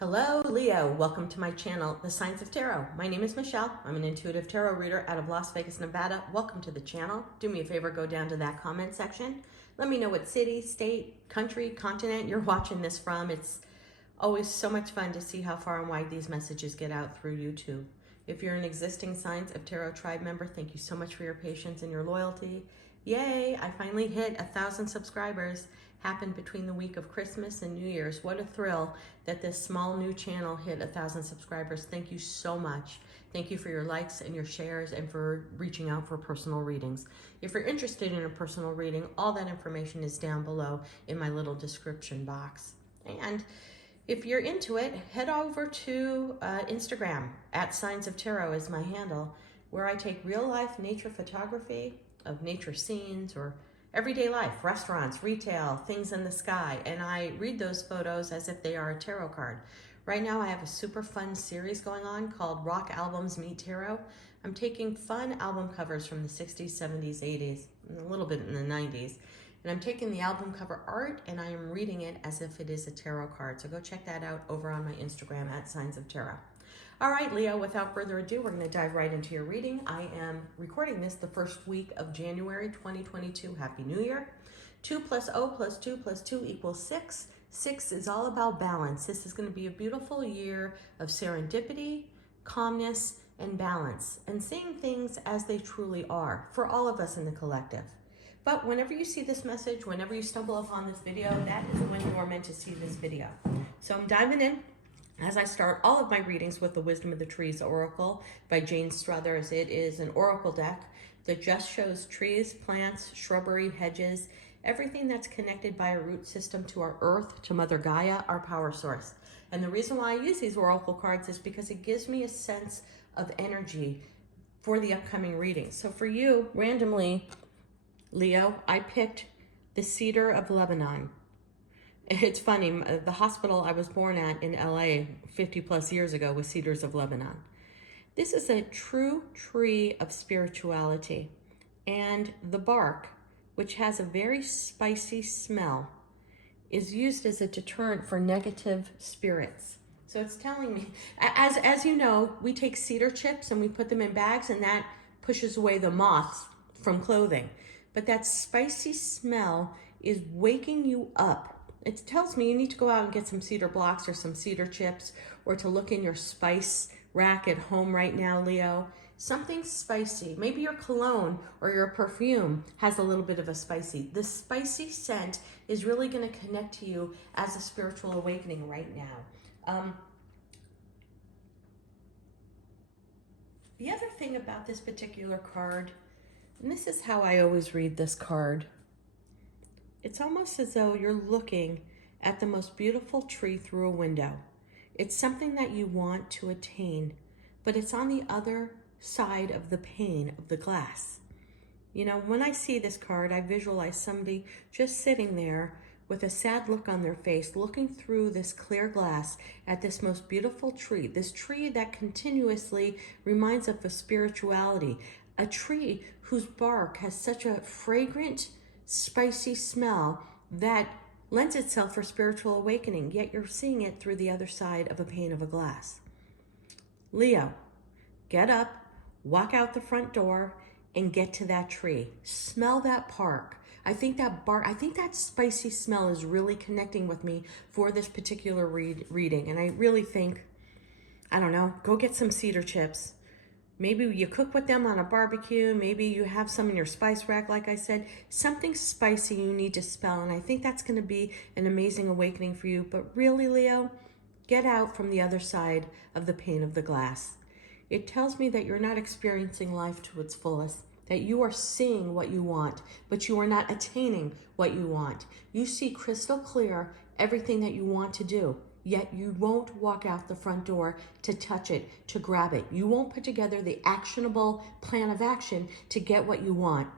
Hello, Leo. Welcome to my channel, The Signs of Tarot. My name is Michelle. I'm an intuitive tarot reader out of Las Vegas, Nevada. Welcome to the channel. Do me a favor, go down to that comment section. Let me know what city, state, country, continent you're watching this from. It's always so much fun to see how far and wide these messages get out through YouTube. If you're an existing Signs of Tarot tribe member, thank you so much for your patience and your loyalty. Yay, I finally hit 1,000 subscribers. Happened between the week of Christmas and New Year's. What a thrill that this small new channel hit 1,000 subscribers. Thank you so much. Thank you for your likes and your shares and for reaching out for personal readings. If you're interested in a personal reading, all that information is down below in my little description box. And if you're into it, head over to Instagram, @signsoftarot is my handle, where I take real life nature photography of nature scenes or everyday life, restaurants, retail, things in the sky, and I read those photos as if they are a tarot card. Right now I have a super fun series going on called Rock Albums Meet Tarot. I'm taking fun album covers from the 60s, 70s, 80s, and a little bit in the 90s, and I'm taking the album cover art and I am reading it as if it is a tarot card. So go check that out over on my Instagram, @signsoftarot. All right, Leo, without further ado, we're going to dive right into your reading. I am recording this the first week of January 2022. Happy New Year. 2 + 0 + 2 + 2 = 6. 6 is all about balance. This is going to be a beautiful year of serendipity, calmness, and balance, and seeing things as they truly are for all of us in the collective. But whenever you see this message, whenever you stumble upon this video, that is when you're meant to see this video. So I'm diving in. As I start all of my readings with the Wisdom of the Trees Oracle by Jane Struthers, it is an oracle deck that just shows trees, plants, shrubbery, hedges, everything that's connected by a root system to our earth, to Mother Gaia, our power source. And the reason why I use these oracle cards is because it gives me a sense of energy for the upcoming reading. So for you, randomly, Leo, I picked the Cedar of Lebanon. It's funny, the hospital I was born at in LA 50 plus years ago was Cedars of Lebanon. This is a true tree of spirituality, and the bark, which has a very spicy smell, is used as a deterrent for negative spirits. So it's telling me, as you know, we take cedar chips and we put them in bags, and that pushes away the moths from clothing. But that spicy smell is waking you up. It tells me you need to go out and get some cedar blocks or some cedar chips, or to look in your spice rack at home right now, Leo. Something spicy. Maybe your cologne or your perfume has a little bit of a spicy. The spicy scent is really going to connect to you as a spiritual awakening right now. The other thing about this particular card, and this is how I always read this card, it's almost as though you're looking at the most beautiful tree through a window. It's something that you want to attain, but it's on the other side of the pane of the glass. You know, when I see this card, I visualize somebody just sitting there with a sad look on their face, looking through this clear glass at this most beautiful tree, this tree that continuously reminds us of spirituality, a tree whose bark has such a fragrant, spicy smell that lends itself for spiritual awakening, yet you're seeing it through the other side of a pane of a glass. Leo, get up, walk out the front door, and get to that tree. Smell that bark. I think that spicy smell is really connecting with me for this particular reading. And I really think, I don't know, go get some cedar chips. Maybe you cook with them on a barbecue. Maybe you have some in your spice rack, like I said. Something spicy you need to smell, and I think that's going to be an amazing awakening for you. But really, Leo, get out from the other side of the pane of the glass. It tells me that you're not experiencing life to its fullest, that you are seeing what you want, but you are not attaining what you want. You see crystal clear everything that you want to do, yet you won't walk out the front door to touch it, to grab it. You won't put together the actionable plan of action to get what you want.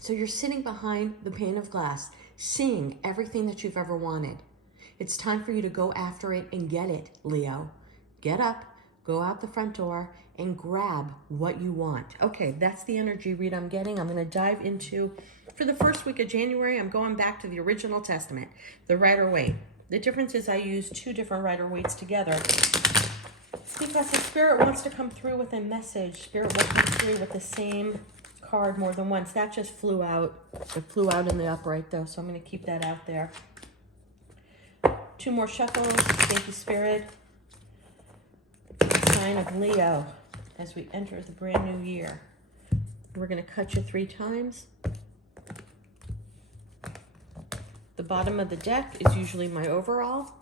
So you're sitting behind the pane of glass, seeing everything that you've ever wanted. It's time for you to go after it and get it, Leo. Get up, go out the front door, and grab what you want. Okay, that's the energy read I'm getting. I'm going to dive into, for the first week of January, I'm going back to the original testament, the Rider-Waite. The difference is I use 2 different Rider-Waite's together. It's because the Spirit wants to come through with a message. Spirit will come through with the same card more than once. That just flew out. It flew out in the upright though, so I'm going to keep that out there. 2 more shuffles. Thank you, Spirit. Sign of Leo as we enter the brand new year. We're going to cut you 3 times. The bottom of the deck is usually my overall,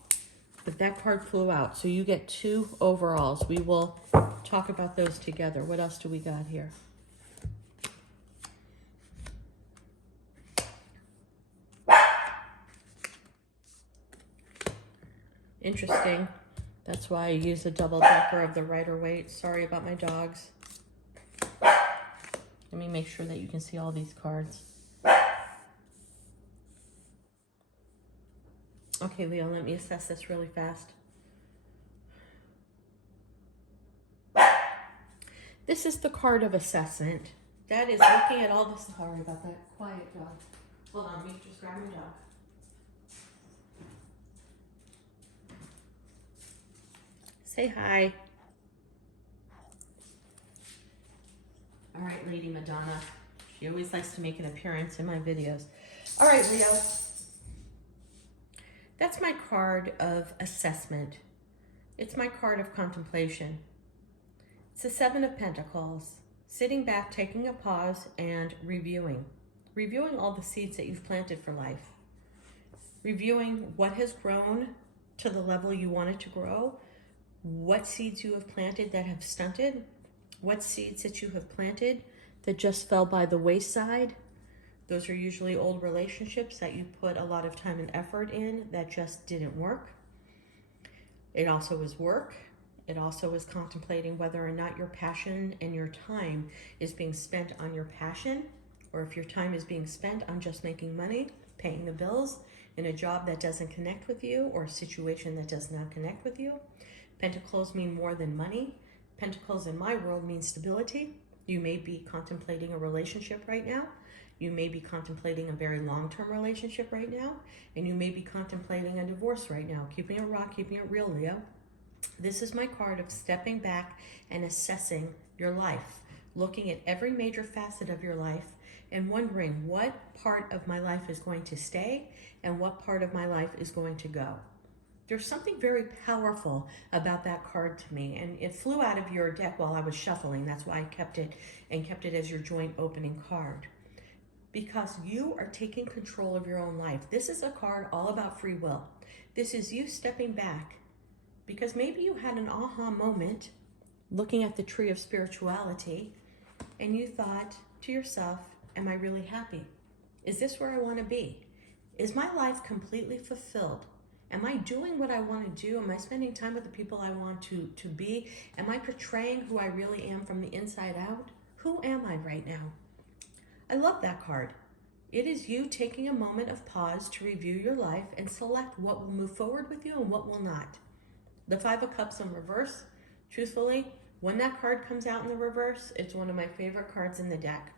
but that card flew out, so you get 2 overalls. We will talk about those together. What else do we got here? Interesting. That's why I use a double decker of the Rider-Waite. Sorry about my dogs. Let me make sure that you can see all these cards. Okay, Leo, let me assess this really fast. This is the card of assessment. That is looking at all this. Sorry about that. Quiet dog. Hold on, me just grab my dog. Say hi. All right, Lady Madonna. She always likes to make an appearance in my videos. All right, Leo. That's my card of assessment. It's my card of contemplation. It's the 7 of Pentacles. Sitting back, taking a pause, and reviewing. Reviewing all the seeds that you've planted for life. Reviewing what has grown to the level you wanted to grow. What seeds you have planted that have stunted. What seeds that you have planted that just fell by the wayside. Those are usually old relationships that you put a lot of time and effort in that just didn't work. It also is work. It also is contemplating whether or not your passion and your time is being spent on your passion, or if your time is being spent on just making money, paying the bills, in a job that doesn't connect with you, or a situation that does not connect with you. Pentacles mean more than money. Pentacles in my world mean stability. You may be contemplating a relationship right now. You may be contemplating a very long-term relationship right now, and you may be contemplating a divorce right now. Keeping it raw, keeping it real, Leo. This is my card of stepping back and assessing your life, looking at every major facet of your life and wondering what part of my life is going to stay and what part of my life is going to go. There's something very powerful about that card to me, and it flew out of your deck while I was shuffling. That's why I kept it and kept it as your joint opening card. Because you are taking control of your own life. This is a card all about free will. This is you stepping back because maybe you had an aha moment looking at the tree of spirituality and you thought to yourself, am I really happy? Is this where I want to be? Is my life completely fulfilled? Am I doing what I want to do? Am I spending time with the people I want to be? Am I portraying who I really am from the inside out? Who am I right now? I love that card. It is you taking a moment of pause to review your life and select what will move forward with you and what will not. The 5 of Cups in reverse, truthfully, when that card comes out in the reverse, it's one of my favorite cards in the deck.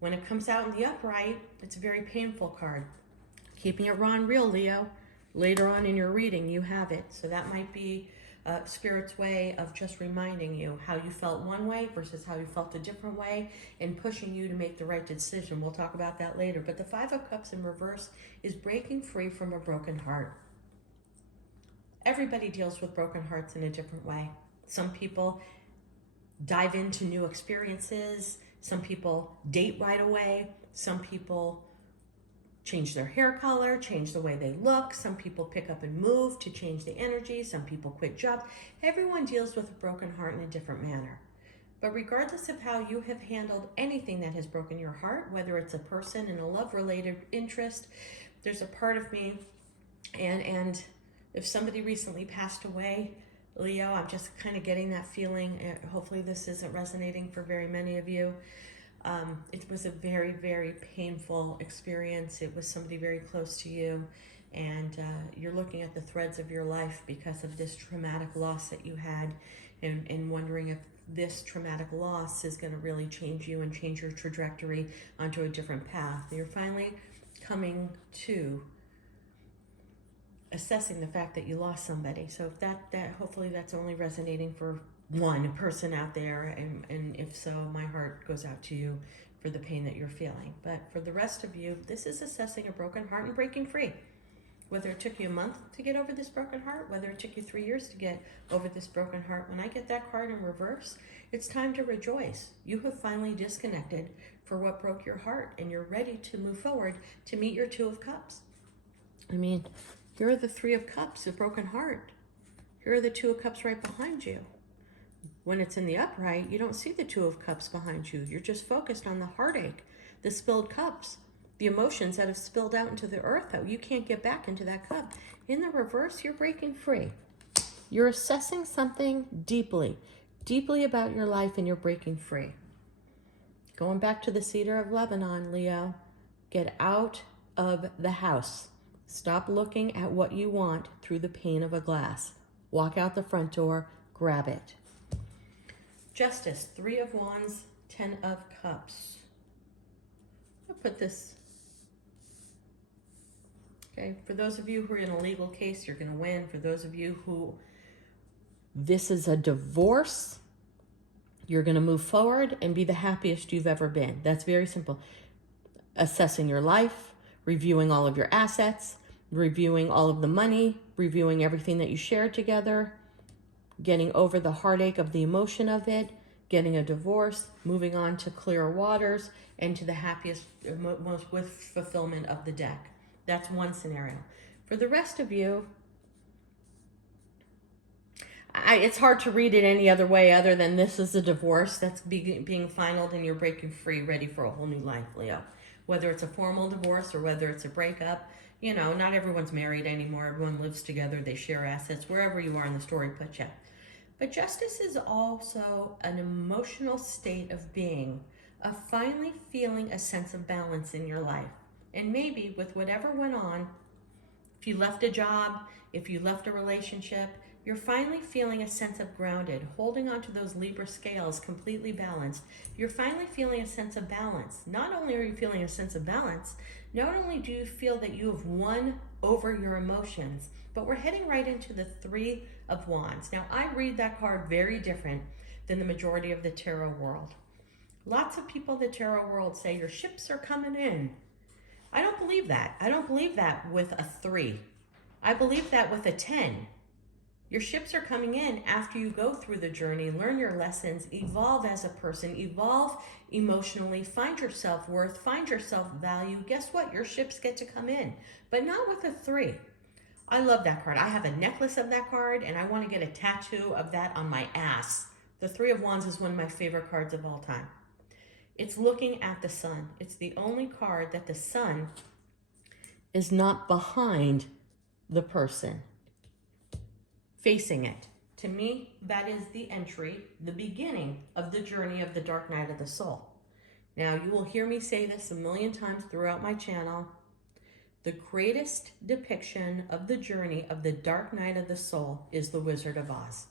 When it comes out in the upright, it's a very painful card. Keeping it raw and real, Leo. Later on in your reading, you have it. So that might be Spirit's way of just reminding you how you felt one way versus how you felt a different way and pushing you to make the right decision. We'll talk about that later. But the 5 of Cups in reverse is breaking free from a broken heart. Everybody deals with broken hearts in a different way. Some people dive into new experiences. Some people date right away. Some people change their hair color, change the way they look. Some people pick up and move to change the energy. Some people quit jobs. Everyone deals with a broken heart in a different manner. But regardless of how you have handled anything that has broken your heart, whether it's a person in a love-related interest, there's a part of me, and if somebody recently passed away, Leo, I'm just kind of getting that feeling. Hopefully this isn't resonating for very many of you. It was a very, very painful experience. It was somebody very close to you, and you're looking at the threads of your life because of this traumatic loss that you had, and wondering if this traumatic loss is going to really change you and change your trajectory onto a different path. You're finally coming to assessing the fact that you lost somebody. So if that hopefully that's only resonating for one person out there, and if so, my heart goes out to you for the pain that you're feeling. But for the rest of you, this is assessing a broken heart and breaking free. Whether it took you a month to get over this broken heart, whether it took you 3 years to get over this broken heart, when I get that card in reverse, it's time to rejoice. You have finally disconnected for what broke your heart, and you're ready to move forward to meet your Two of Cups. I mean, here are the Three of Cups, a broken heart. Here are the Two of Cups right behind you. When it's in the upright, you don't see the Two of Cups behind you. You're just focused on the heartache, the spilled cups, the emotions that have spilled out into the earth that you can't get back into that cup. In the reverse, you're breaking free. You're assessing something deeply, deeply about your life, and you're breaking free. Going back to the cedar of Lebanon, Leo, get out of the house. Stop looking at what you want through the pane of a glass. Walk out the front door, grab it. Justice, Three of Wands, Ten of Cups. I'll put this. Okay, for those of you who are in a legal case, you're going to win. For those of you who this is a divorce, you're going to move forward and be the happiest you've ever been. That's very simple. Assessing your life, reviewing all of your assets, reviewing all of the money, reviewing everything that you shared together, getting over the heartache of the emotion of it, getting a divorce, moving on to clearer waters, and to the happiest, most with fulfillment of the deck. That's one scenario. For the rest of you, it's hard to read it any other way other than this is a divorce that's being finalized and you're breaking free, ready for a whole new life, Leo. Whether it's a formal divorce or whether it's a breakup, you know, not everyone's married anymore. Everyone lives together. They share assets. Wherever you are in the story, put you. But justice is also an emotional state of being, of finally feeling a sense of balance in your life. And maybe with whatever went on, if you left a job, if you left a relationship, you're finally feeling a sense of grounded, holding on to those Libra scales, completely balanced. You're finally feeling a sense of balance. Not only are you feeling a sense of balance, not only do you feel that you have won over your emotions, but we're heading right into the Three of Wands. Now, I read that card very different than the majority of the tarot world. Lots of people in the tarot world say your ships are coming in. I don't believe that. I don't believe that with a 3. I believe that with a 10. Your ships are coming in after you go through the journey, learn your lessons, evolve as a person, evolve emotionally, find your self-worth, find your self-value. Guess what? Your ships get to come in, but not with a 3. I love that card. I have a necklace of that card, and I want to get a tattoo of that on my ass. The Three of Wands is one of my favorite cards of all time. It's looking at the sun. It's the only card that the sun is not behind the person, facing it. To me, that is the entry, the beginning of the journey of the dark night of the soul. Now, you will hear me say this a million times throughout my channel. The greatest depiction of the journey of the dark night of the soul is the Wizard of Oz.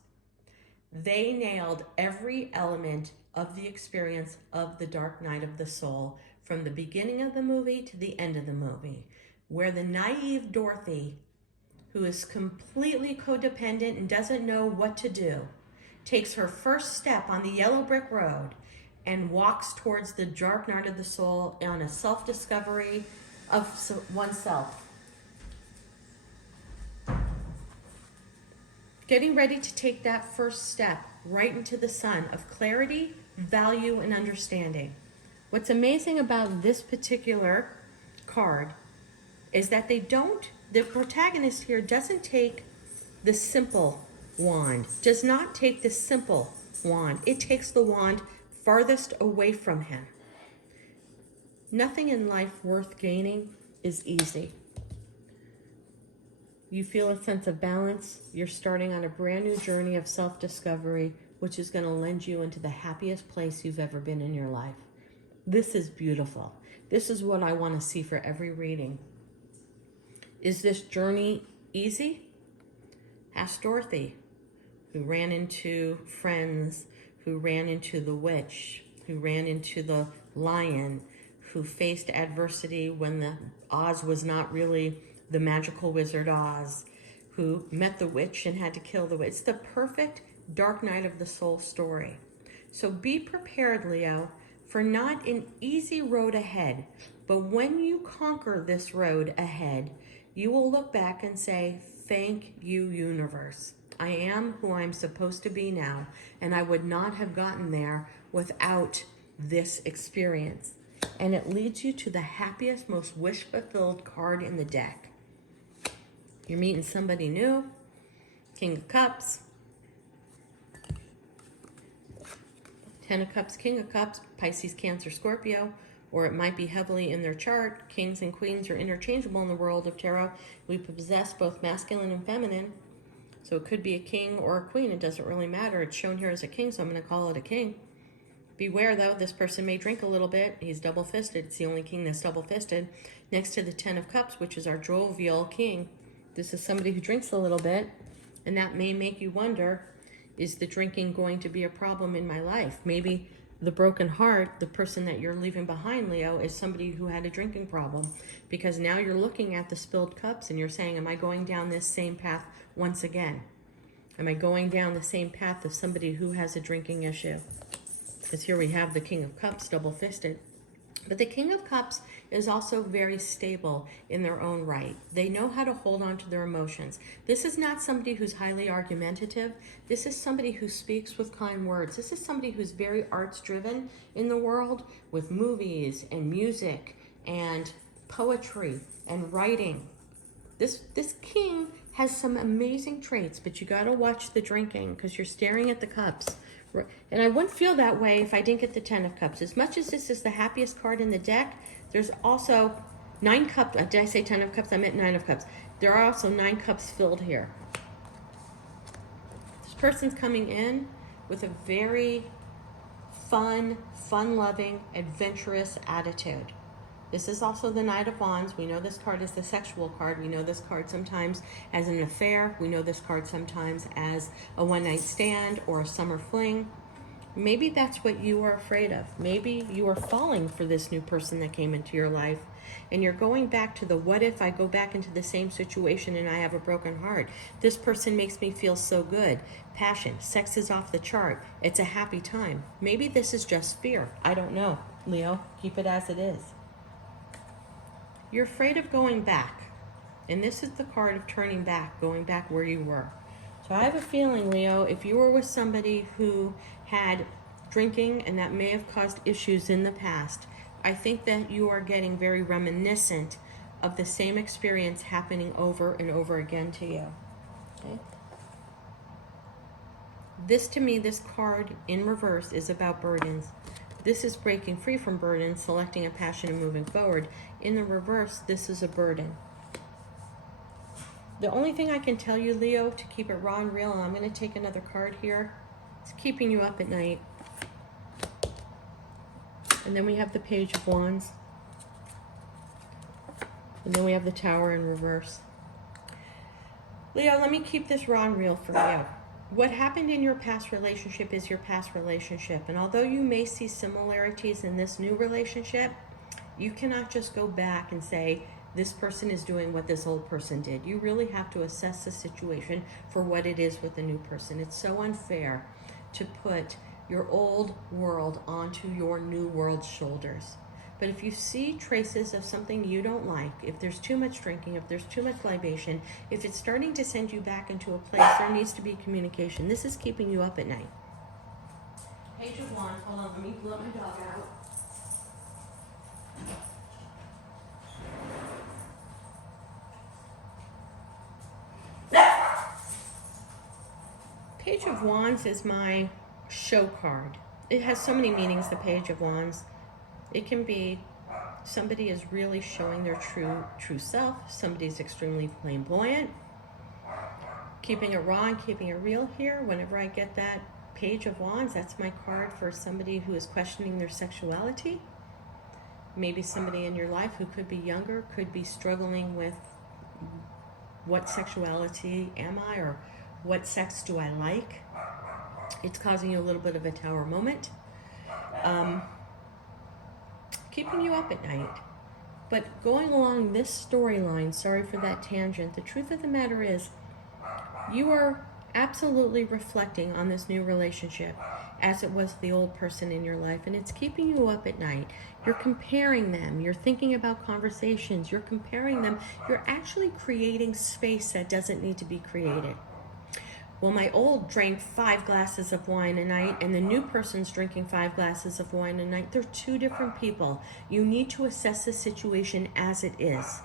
They nailed every element of the experience of the dark night of the soul from the beginning of the movie to the end of the movie, where the naive Dorothy, who is completely codependent and doesn't know what to do, takes her first step on the yellow brick road and walks towards the dark night of the soul on a self-discovery of oneself. Getting ready to take that first step right into the sun of clarity, value, and understanding. What's amazing about this particular card is that the protagonist here doesn't take the simple wand, does not take the simple wand. It takes the wand farthest away from him. Nothing in life worth gaining is easy. You feel a sense of balance. You're starting on a brand new journey of self-discovery, which is going to lend you into the happiest place you've ever been in your life. This is beautiful. This is what I want to see for every reading. Is this journey easy? Ask Dorothy, who ran into friends, who ran into the witch, who ran into the lion, who faced adversity when the Oz was not really the magical Wizard Oz, who met the witch and had to kill the witch. It's the perfect dark night of the soul story. So be prepared, Leo, for not an easy road ahead, but when you conquer this road ahead, you will look back and say, thank you, universe. I am who I'm supposed to be now, and I would not have gotten there without this experience. And it leads you to the happiest, most wish-fulfilled card in the deck. You're meeting somebody new, King of Cups, Ten of Cups, King of Cups, Pisces, Cancer, Scorpio, or it might be heavily in their chart. Kings and queens are interchangeable in the world of tarot. We possess both masculine and feminine. So it could be a king or a queen. It doesn't really matter. It's shown here as a king, so I'm going to call it a king. Beware, though, this person may drink a little bit. He's double-fisted. It's the only king that's double-fisted. Next to the Ten of Cups, which is our jovial king. This is somebody who drinks a little bit, and that may make you wonder, is the drinking going to be a problem in my life? Maybe the broken heart, the person that you're leaving behind, Leo, is somebody who had a drinking problem, because now you're looking at the spilled cups and you're saying, am I going down this same path once again? Am I going down the same path of somebody who has a drinking issue? Because here we have the King of Cups double-fisted. But the King of Cups is also very stable in their own right. They know how to hold on to their emotions. This is not somebody who's highly argumentative. This is somebody who speaks with kind words. This is somebody who's very arts-driven in the world, with movies and music and poetry and writing. This king has some amazing traits, but you got to watch the drinking because you're staring at the cups. And I wouldn't feel that way if I didn't get the Ten of Cups. As much as this is the happiest card in the deck, there's also 9 cups. Did I say 10 of Cups? I meant 9 of Cups. There are also 9 cups filled here. This person's coming in with a very fun-loving, adventurous attitude. This is also the Knight of Wands. We know this card is the sexual card. We know this card sometimes as an affair. We know this card sometimes as a one-night stand or a summer fling. Maybe that's what you are afraid of. Maybe you are falling for this new person that came into your life, and you're going back to the what if I go back into the same situation and I have a broken heart? This person makes me feel so good. Passion. Sex is off the chart. It's a happy time. Maybe this is just fear. I don't know. Leo, keep it as it is. You're afraid of going back. And this is the card of turning back, going back where you were. So I have a feeling, Leo, if you were with somebody who had drinking and that may have caused issues in the past, I think that you are getting very reminiscent of the same experience happening over and over again to you. Okay? This, to me, this card in reverse is about burdens. This is breaking free from burden, selecting a passion and moving forward. In the reverse, this is a burden. The only thing I can tell you, Leo, to keep it raw and real, and I'm going to take another card here, it's keeping you up at night. And then we have the Page of Wands. And then we have the Tower in reverse. Leo, let me keep this raw and real for you. What happened in your past relationship is your past relationship. And although you may see similarities in this new relationship, you cannot just go back and say, this person is doing what this old person did. You really have to assess the situation for what it is with the new person. It's so unfair to put your old world onto your new world's shoulders. But if you see traces of something you don't like, if there's too much drinking, if there's too much libation, if it's starting to send you back into a place, there needs to be communication. This is keeping you up at night. Page of Wands. Hold on, let me let my dog out. Page of Wands is my show card. It has so many meanings, the Page of Wands. It can be somebody is really showing their true self. Somebody's extremely flamboyant. Keeping it raw and keeping it real here. Whenever I get that Page of Wands, that's my card for somebody who is questioning their sexuality. Maybe somebody in your life who could be younger, could be struggling with what sexuality am I, or what sex do I like? It's causing you a little bit of a tower moment. Keeping you up at night. But going along this storyline, sorry for that tangent, the truth of the matter is, You are absolutely reflecting on this new relationship as it was the old person in your life, and it's keeping you up at night. You're comparing them. You're thinking about conversations. You're comparing them. You're actually creating space that doesn't need to be created. Well, my old drank 5 glasses of wine a night, and the new person's drinking 5 glasses of wine a night. They're two different people. You need to assess the situation as it is.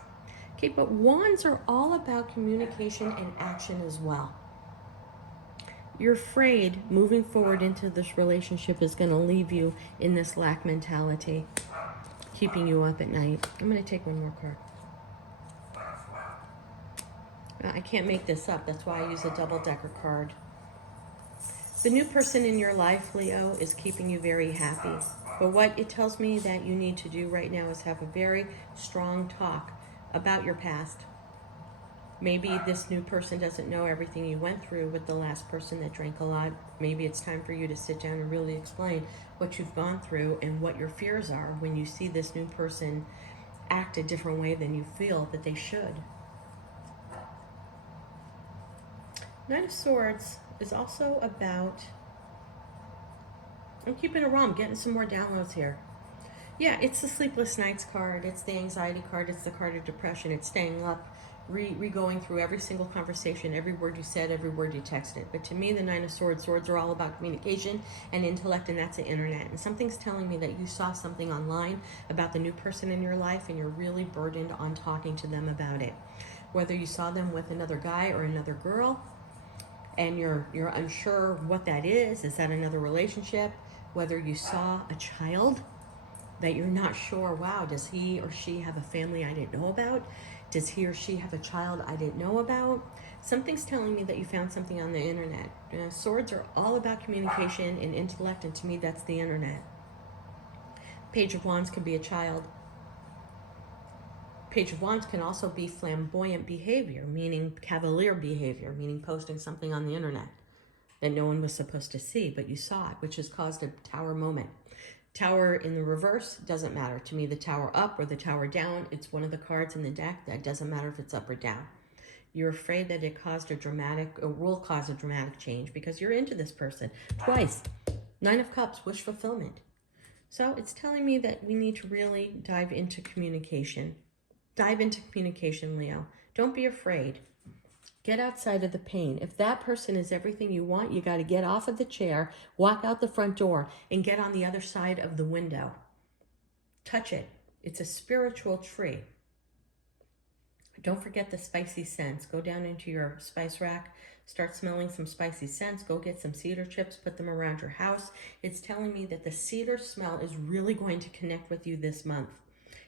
Okay, but wands are all about communication and action as well. You're afraid moving forward into this relationship is going to leave you in this lack mentality, keeping you up at night. I'm going to take one more card. I can't make this up. That's why I use a double-decker card. The new person in your life, Leo, is keeping you very happy. But what it tells me that you need to do right now is have a very strong talk about your past. Maybe this new person doesn't know everything you went through with the last person that drank a lot. Maybe it's time for you to sit down and really explain what you've gone through and what your fears are when you see this new person act a different way than you feel that they should. Knight of Swords is also about, I'm keeping it wrong, I'm getting some more downloads here. Yeah, it's the Sleepless Nights card, it's the anxiety card, it's the card of depression, it's staying up, re-going through every single conversation, every word you said, every word you texted. But to me, the Nine of Swords, swords are all about communication and intellect, and that's the internet. And something's telling me that you saw something online about the new person in your life, and you're really burdened on talking to them about it. Whether you saw them with another guy or another girl, and you're unsure what that is that another relationship? Whether you saw a child that you're not sure, wow, does he or she have a family I didn't know about? Does he or she have a child I didn't know about? Something's telling me that you found something on the internet. Swords are all about communication and intellect, and to me, that's the internet. Page of Wands can be a child. Page of Wands can also be flamboyant behavior, meaning cavalier behavior, meaning posting something on the internet that no one was supposed to see, but you saw it, which has caused a tower moment. Tower in the reverse doesn't matter. To me, the tower up or the tower down, it's one of the cards in the deck that doesn't matter if it's up or down. You're afraid that it caused will cause a dramatic change because you're into this person twice. 9 of Cups, wish fulfillment. So it's telling me that we need to really dive into communication. Dive into communication, Leo. Don't be afraid. Get outside of the pain. If that person is everything you want, you got to get off of the chair, walk out the front door, and get on the other side of the window. Touch it. It's a spiritual tree. Don't forget the spicy scents. Go down into your spice rack, start smelling some spicy scents. Go get some cedar chips, put them around your house. It's telling me that the cedar smell is really going to connect with you this month.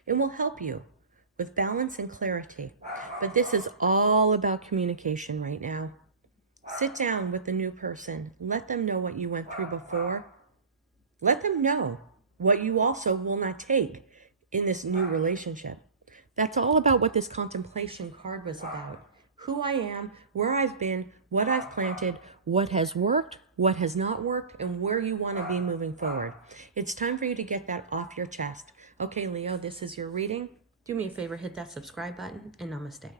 It will help you with balance and clarity. But this is all about communication right now. Sit down with the new person. Let them know what you went through before. Let them know what you also will not take in this new relationship. That's all about what this contemplation card was about. Who I am, where I've been, what I've planted, what has worked, what has not worked, and where you want to be moving forward. It's time for you to get that off your chest. Okay, Leo, this is your reading. Do me a favor, hit that subscribe button, and namaste.